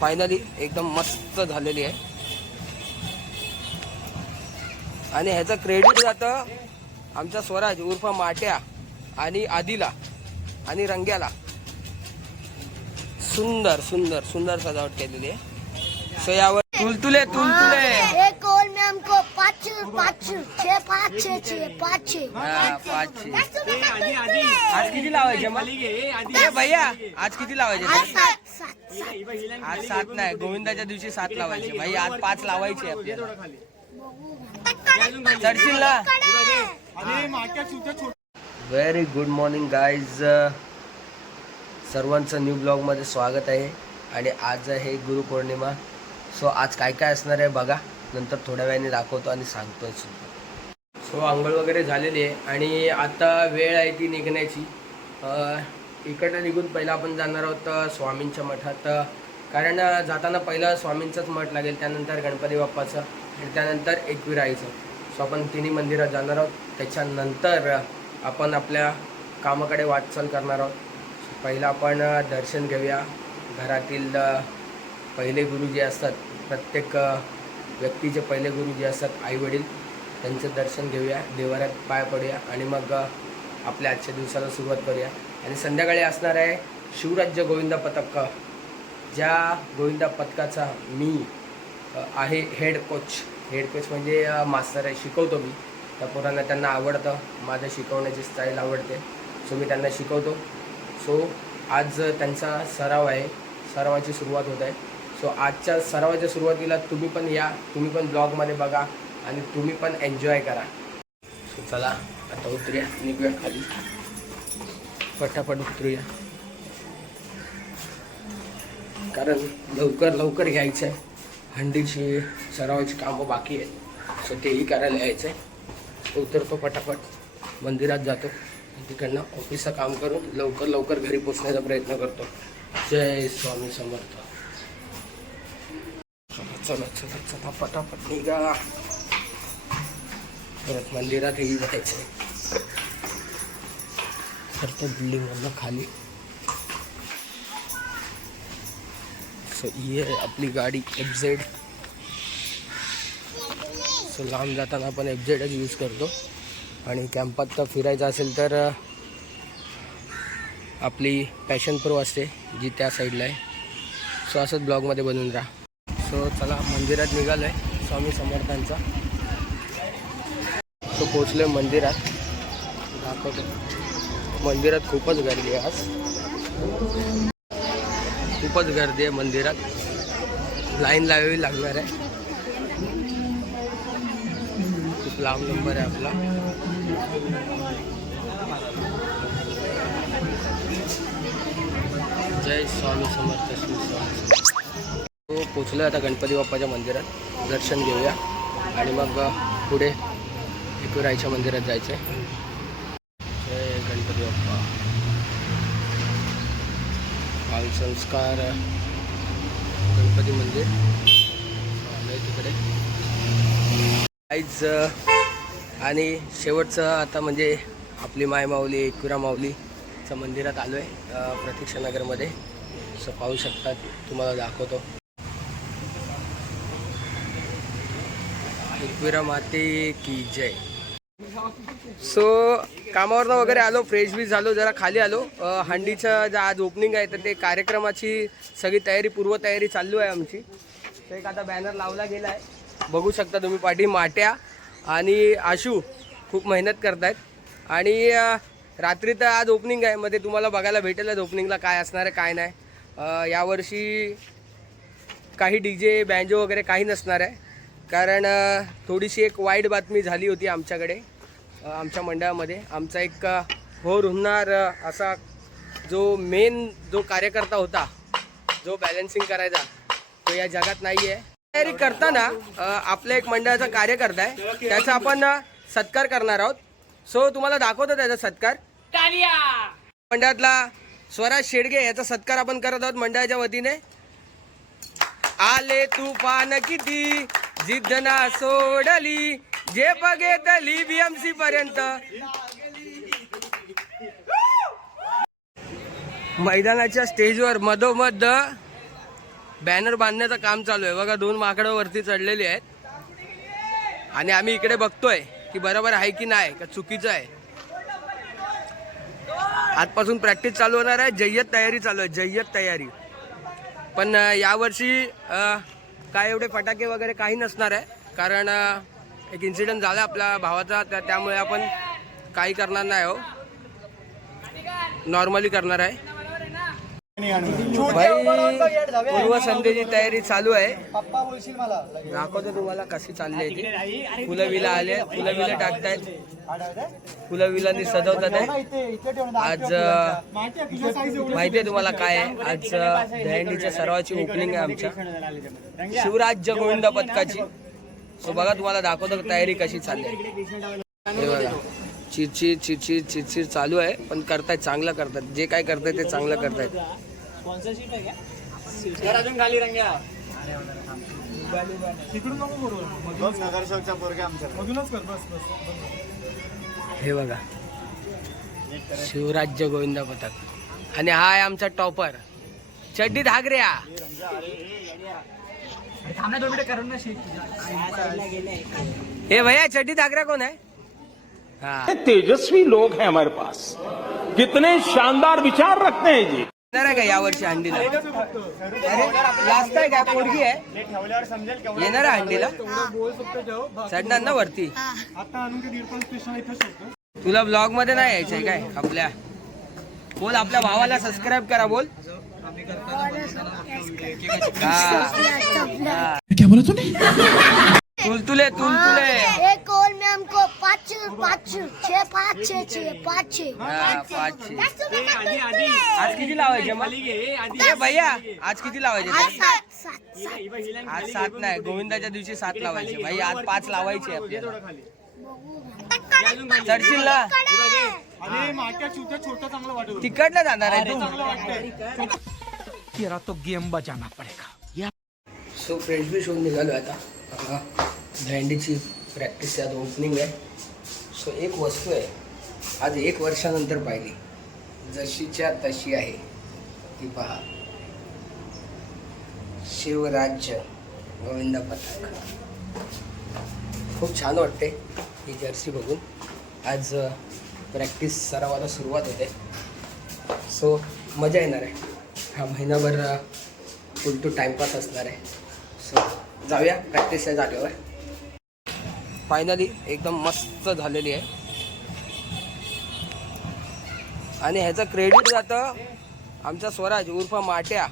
Finally एकदम मस्त झालेली आहे. आणि ह्याचं क्रेडिट जातं आमचा स्वराज उर्फ माट्या आणि आदिला आणि रंग्याला. सुंदर सुंदर सुंदर सजावट केलेली आहे. सो यावर तुलतुले तुलतुले. हा, पाचशे. आज किती लावायचे ए भैया आज किती लावायचे? आज? सात सात सात. आज सात नाही गोविंदाच्या दिवशी सात लावायचे. भाई आज पाच लावायचे आपल्याला. चढशील ना? व्हेरी गुड मॉर्निंग गाईज सर्वांचं न्यू ब्लॉगमध्ये स्वागत आहे. आणि आज आहे गुरुपौर्णिमा. सो आज काय काय असणार आहे बघा. नंतर थोड्या वेळाने दाखवतो आणि सांगतोय सुद्धा. सो आंघोळ वगैरे झालेली आहे आणि आता वेळ आहे ती निघण्याची. अं, इकडनं निघून पहिला आपण जाणार आहोत स्वामींच्या मठात. कारण जाताना पहिलं स्वामींचंच मठ लागेल त्यानंतर गणपती बाप्पाचं आणि त्यानंतर एकविराईचं. सो आपण तिन्ही मंदिरात जाणार आहोत. त्याच्यानंतर आपण आपल्या कामाकडे वाटचाल करणार आहोत. पहिलं आपण दर्शन घेऊया. घरातील पहिले गुरु जे असतात प्रत्येक व्यक्तीचे पहिले गुरु जे असतात आई वडील त्यांचं दर्शन घेऊया देवाऱ्यात पाय पडूया आणि मग आपल्या आजच्या दिवसाला सुरुवात करूया. आणि संध्याकाळी असणार आहे शिवराज्य गोविंदा पथक. ज्या गोविंदा पथकाचा मी आहे हेड कोच हेड कोच म्हणजे मास्तर आहे शिकवतो मी. त्या पोरांना त्यांना आवडतं माझं शिकवण्याची स्टाईल आवडते. सो मी त्यांना शिकवतो. सो आज त्यांचा सराव आहे. सरावाची सुरुवात होत आहे. सो आजच्या सरावाच्या सुरुवातीला तुम्ही पण या तुम्ही पण ब्लॉगमध्ये बघा आणि तुम्ही पण एन्जॉय करा. सो चला आता उतरूया निघूया खाली. पटापट उतरूया. कारण लवकर लवकर घ्यायचं आहे हंडीची सरावाची कामं बाकी आहेत. सो तेही करायला यायचं आहे उतरतो पटापट मंदिरात जातो. तिकडनं ऑफिसचं काम करून लवकर लवकर घरी पोचण्याचा प्रयत्न करतो. जय स्वामी समर्थ. चला चला चला पटापट निघा. परत मंदिरातही जायचं आहे तर त्या बिल्डिंगमधनं खाली. सो ही आहे आपली गाडी एफ झेड सो लांब जाताना आपण एफ झेडच यूज करतो. आणि कॅम्पात तर फिरायचं असेल तर आपली पॅशन प्रो असते जी त्या साईडला आहे. सो असंच ब्लॉगमध्ये बनवून राहा. सो चला मंदिरात निघालो आहे स्वामी समर्थांचा. सो पोचलो आहे मंदिरात. दाखवतो. मंदिरात खूपच गर्दी आहे आज. खूपच गर्दी आहे मंदिरात. लाईन लावावी लागणार आहे. खूप लांब नंबर आहे आपला. जय स्वामी समर्थ श्री स्वामी पोचलो आता गणपती बाप्पाच्या मंदिरात. दर्शन घेऊया. आणि मग पुढे एकविराईच्या मंदिरात जायचं आहे जय गणपती बाप्पा. बाल संस्कार गणपती मंदिर. तिकडे. आईच आणि शेवटचं आता म्हणजे आपली माय माऊली एकविरा माऊलीचं मंदिरात आलो आहे प्रतीक्षानगरमध्ये असं पाहू शकतात तुम्हाला दाखवतो. एकविरा माते की जय. सो कामावरनं वगैरे आलो फ्रेश बी झालो जरा खाली आलो. हंडीचं जे आज ओपनिंग आहे तर ते कार्यक्रमाची सगळी तयारी पूर्वतयारी चालू आहे आमची. तर एक आता बॅनर लावला गेला आहे. बघू शकता तुम्ही पाठी माट्या आणि आशू खूप मेहनत करतायत. आणि रात्री तर आज ओपनिंग आहे मध्ये तुम्हाला बघायला भेटेलच ओपनिंगला काय असणार आहे काय नाही. यावर्षी काही डी जे बँजो वगैरे काही नसणार आहे. कारण थोडीशी एक वाईट बातमी झाली होती आमच्याकडे आमच्या मंडळामध्ये. आमचा एक अ, होर होणार अ, असा जो मेन जो कार्यकर्ता होता जो बॅलन्सिंग करायचा तो या जगात नाही आहे तयारी करताना आपल्या एक मंडळाचा कार्यकर्ता आहे. त्याचा आपण सत्कार करणार आहोत. सो तुम्हाला दाखवतो त्याचा सत्कार. मंडळातला स्वराज शेडगे याचा सत्कार आपण करत आहोत मंडळाच्या वतीने. आले तुफान किती? जिद्द ना सोडली जे बघेतली बीएमसी पर्यंत. मैदानाच्या स्टेजवर मधोमध बॅनर बांधण्याचं काम चालू आहे. बघा दोन माकडं वरती चढलेली आहेत. आणि आम्ही इकडे बघतोय की बरोबर आहे की नाही का चुकीचं आहे. आजपासून प्रॅक्टिस चालू होणार आहे. जय्यत तयारी चालू आहे. जय्यत तयारी. पण यावर्षी काय एवढे फटाके वगैरे काही नसणार आहे. कारण एक इन्सिडेंट झाला आपला भावाचा त्या त्यामुळे आपण काही करणार नाही हो नॉर्मली करणार आहे. भाई पूर्व संध्येची तयारी चालू आहे. पप्पा बोलशील मला. दाखवतो तुम्हाला कशी चालली आहे ती. फुलं विला आले. फुलं विलं टाकतायत. फुलं विलांनी सजवतात. आज माहिती आहे तुम्हाला काय आहे. आज अं, दहीहंडीच्या सर्वाची ओपनिंग आहे आमच्या शिवराज्य गोविंद पथकाची सो बघा तुम्हाला दाखवतो तयारी कशी चालली चिरचिर चिरचिर चिरचिर चालू आहे. पण करतायत चांगलं करतात जे काय करतायत ते चांगलं करतायत. स्पॉन्सरशिप आहे का? अजून खाली रंग्या तिकडून नको नगरसेवकचा पोरगा आमचा मधूनच कर बस बस हे बघा. शिवराज्य गोविंद पथक. आणि हा आहे आमचा टॉपर. चड्डी धागऱ्या थांबण्या दोन मिनिटं करून ना हे भैया चड्डी धागऱ्या कोण आहे? हा. तेजस्वी लोग हैं हमारे पास। कितने शानदार विचार रखते हैं जी। येणार आहे का यावर्षी हंडीला अरे लास्ट आहे का? पोरगी आहे. ठेवल्यावर समजेल येणार आहे हंडीला. बोल फक्त चढणार ना वरती. आता आणून ते दीड पण स्टेशन इथं शकतो तुला ब्लॉगमध्ये नाही यायचंय काय? आपल्या. बोल आपल्या भावाला सबस्क्राईब करा बोल. क्या बोला तुलतुले तुलतुले एक ओवर में हमको पाँच पाँच छः पाँच छः छः पाँच छः पाचशे आज किती लावायचे मग? ए भैया आज किती लावायचे? आज? सात सात सात. आज सात नाही गोविंदाच्या दिवशी सात लावायचे. भाई आज पाच लावायचे आपल्याला. चढशील ना? अरे मागच्या चुत्या छोटं चांगलं वाटत तिकडनं जाणार आहे तू. चांगलं वाटतंय. तेरा तो गेम बजाना पड़ेगा. सो फ्रेंड्स बी शोध निघालो आता. भेंडीची प्रॅक्टिस आज ओपनिंग आहे. सो एक वस्तू आहे. आज एक वर्षानंतर पाहिली. जशीच्या तशी आहे. ती पहा. शिवराज्य गोविंद पथक. खूप छान वाटते ही जर्सी बघून. आज प्रॅक्टिस सरावाला सुरुवात होते. सो मजा येणार आहे. हा महिनाभर फुल टू टाइमपास असणार आहे. सो जाऊया प्रॅक्टिसच्या जागेवर. फायनली एकदम मस्त झालेली आहे. आणि ह्याचं क्रेडिट जातं आमचा स्वराज उर्फ माट्या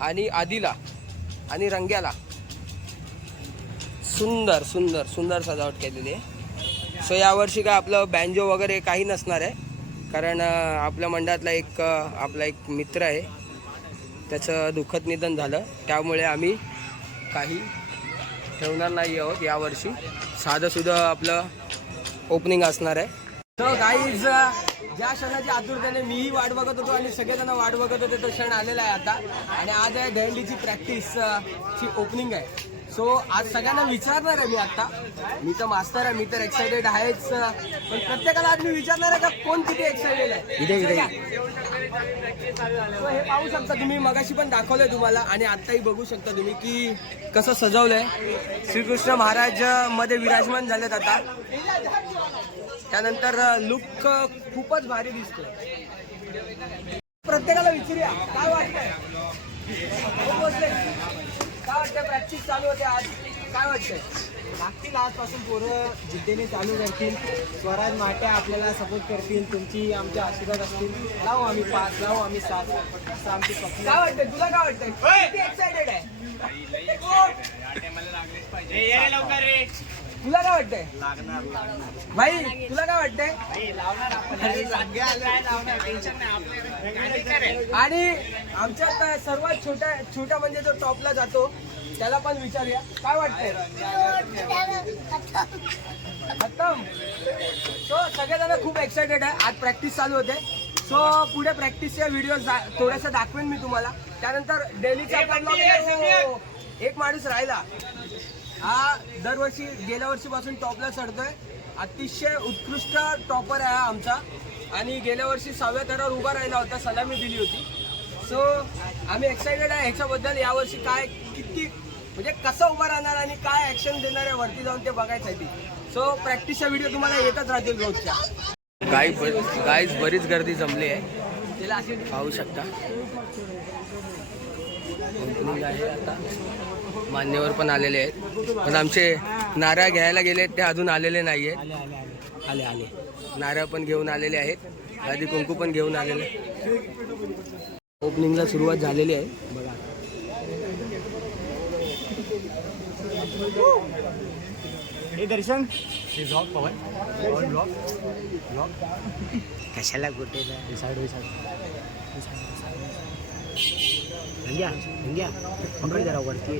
आणि आदिला आणि रंग्याला. सुंदर सुंदर सुंदर सजावट केलेली आहे. सो यावर्षी काय आपलं बँजो वगैरे काही नसणार आहे. कारण आपल्या मंडळातला एक आपला एक मित्र आहे. त्याचं दुःखद निधन झालं. त्यामुळे आम्ही काही ठेवणार नाही आहोत यावर्षी साधंसुद्धा आपलं ओपनिंग असणार आहे. तर गाईज ज्या क्षणाची आतुरतेने मीही वाट बघत होतो आणि सगळेजण वाट बघत होते तो क्षण आलेला आहे आता. आणि आज आहे दहंडीची प्रॅक्टिस ची ओपनिंग आहे. सो आज सगळ्यांना विचारणार आहे मी आता. मी तर मास्टर आहे मी तर एक्सायटेड आहेच. पण प्रत्येकाला आज मी विचारणार आहे का कोण किती एक्सायटेड आहे? इथे इथे. So, हे पाहू शकता तुम्ही मगाशी पण दाखवलंय तुम्हाला आणि आत्ताही बघू शकता तुम्ही की कसं सजवलंय. श्रीकृष्ण महाराजमध्ये विराजमान झालेत आता. त्यानंतर लुक खूपच भारी दिसतोय. प्रत्येकाला विचारूया काय वाटतंय? वाटतंय प्रॅक्टिस चालू होते आज. काय वाटतंय? लागतील आजपासून पोरं जिद्दीने चालू करतील. स्वराज माट्या आपल्याला सपोर्ट करतील तुमची आमच्या आशीर्वाद असतील. लावू आम्ही पाच लावू आम्ही सात. असं आमची स्वप्न. काय वाटतंय? तुला काय वाटतंय? किती एक्साइटेड आहे? तुला काय वाटतंय? भाई तुला काय वाटतंय? आणि आमच्यात सर्वात छोट्या छोट्या म्हणजे जो टॉपला जातो त्याला पण विचारूया. काय वाटतंय? खतम. सो सगळेजण खूप एक्सायटेड आहे. आज प्रॅक्टिस चालू होते. सो पुढे प्रॅक्टिसचे व्हिडिओ थोडेसे दाखवेन मी तुम्हाला. त्यानंतर डेलीचा vlog- एक माणूस राहिला. हा दरवर्षी गेल्या वर्षीपासून टॉपला चढतोय. अतिशय उत्कृष्ट टॉपर आहे हा आमचा. आणि गेल्या वर्षी सहाव्या थरावर उभा राहिला होता सलामी दिली होती. सो आम्ही एक्साइटेड आहे ह्याच्याबद्दल. यावर्षी काय किती म्हणजे कसं उभं राहणार आणि काय ऍक्शन देणार आहे वरती जाऊन ते बघायसाठी सो प्रॅक्टिसच्या व्हिडिओ तुम्हाला येतच राहतील रोजच्या. गाई गाईज बरीच गर्दी जमली आहे. पाहू शकता. आहे आता? मान्यवर पण आलेले आहेत. पण आमचे नारळ घ्यायला गेले ते अजून आलेले नाही आहेत. आले आले नारळ पण घेऊन आलेले आहेत. आधी कुंकू पण घेऊन आलेले ओपनिंगला सुरुवात झालेली आहे. बघा. हे दर्शन? कशाला कुठे पकड जरा वरती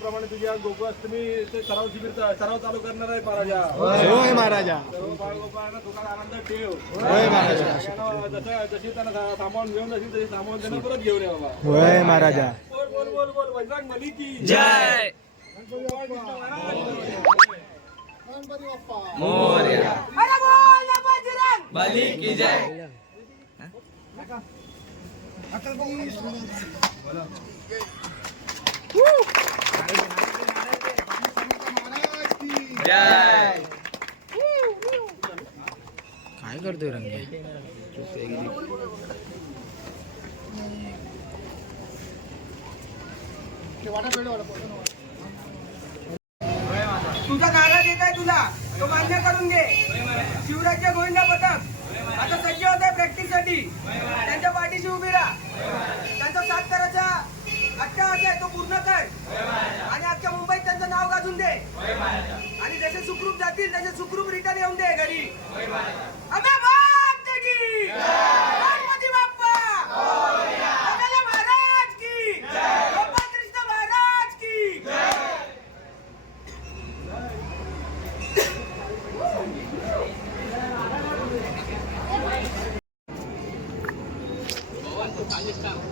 प्रमाणे तुझ्या गोकुळाष्टमी ते सराव शिबिर सराव चालू करणार आहे महाराजा होय महाराजा बाळगोपाळांना दुकान आनंद ठेव होय महाराजा त्यांना जसं जशी त्यांना सामावून घेऊन जाशील तशी सामावून त्यांना परत घेऊन या बाबा होय महाराजा बोल बोल बोल बोल वैजाग मलिकी जय मोरया बली की जय जय काय करतोय रंगे? तुझा नारा देत आहे तुला तो मान्य करून घे शिवराज्य गोविंदा पथक आता सज्ज होत आहे प्रॅक्टिससाठी त्यांच्या पाठीशी उभी राहा. त्यांचा सात करायचा अट्टाहास आहे तो पूर्ण कर. आणि आजच्या मुंबईत त्यांचं नाव गाजून दे. आणि जसे सुखरूप जातील तसे सुखरूप रिटर्न येऊन दे घरी. अबे just come.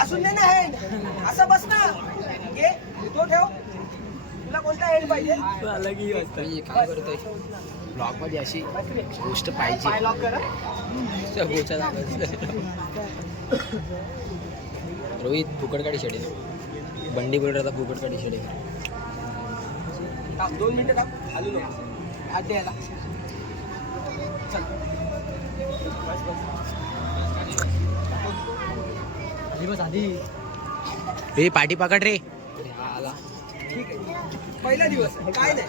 असून दे ना हँड असं बस ना. घे तो ठेव. तुला कोणता हँड पाहिजे? मी काय करतोय ब्लॉगमध्ये अशी गोष्ट पाहिजे रोहित फुकटकाडी शेडे. बंडी बोलत आता फुकटकाडी शेडे. दोन मिनिटं द्यायला. चल. बस बस. आधी रे पाठी पकड रे. ठीक आहे. पहिला दिवस. काय नाही.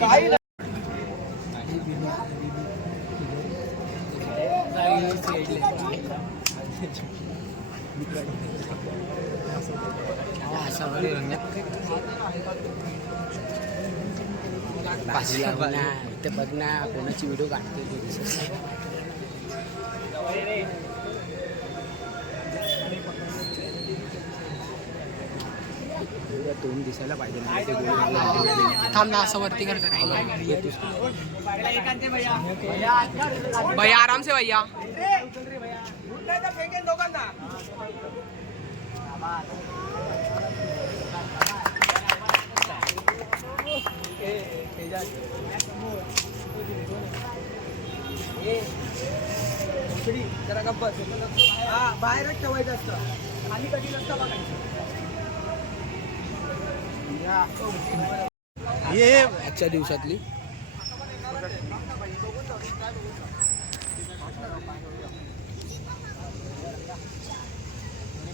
काय नाही. बघ ना इथे बघ ना कोणाची व्हिडिओ काढते तोंड दिसायला पाहिजे थांब ना असं वरती करतो भैया. आराम से भैया. नाही तर फेकेन दोघांना जरा गप्प बस. हा बाहेरच ठेवायचं असतं. खाली कधी नसतं बघायचं. आजच्या दिवसातली.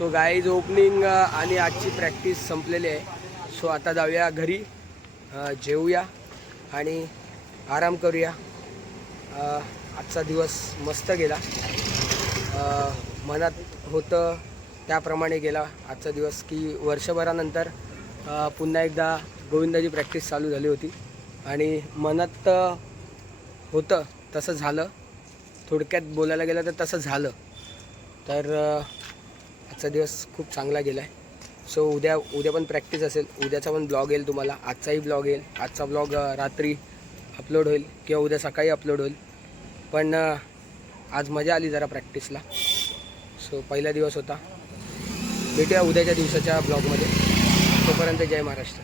सो गाईज ओपनिंग आणि आजची प्रॅक्टिस संपलेली आहे. सो आता जाऊया घरी. Uh, जेवूया आणि आराम करूया. Uh, आजचा दिवस मस्त गेला. Uh, मनात होतं त्याप्रमाणे गेला आजचा दिवस की वर्षभरानंतर पुन्हा एकदा गोविंदाची प्रॅक्टिस चालू झाली होती. आणि मनात होतं तसं झालं. थोडक्यात बोलायला गेलं तर तसं झालं. तर आजचा दिवस खूप चांगला गेला आहे सो उद्या उद्या पण प्रॅक्टिस असेल. उद्याचा पण ब्लॉग येईल तुम्हाला. आजचाही ब्लॉग येईल. आजचा ब्लॉग रात्री अपलोड होईल किंवा उद्या सकाळी अपलोड होईल. पण आज मजा आली जरा प्रॅक्टिसला सो पहिला दिवस होता. भेटूया उद्याच्या दिवसाच्या ब्लॉगमध्ये तोपर्यंत जय महाराष्ट्र.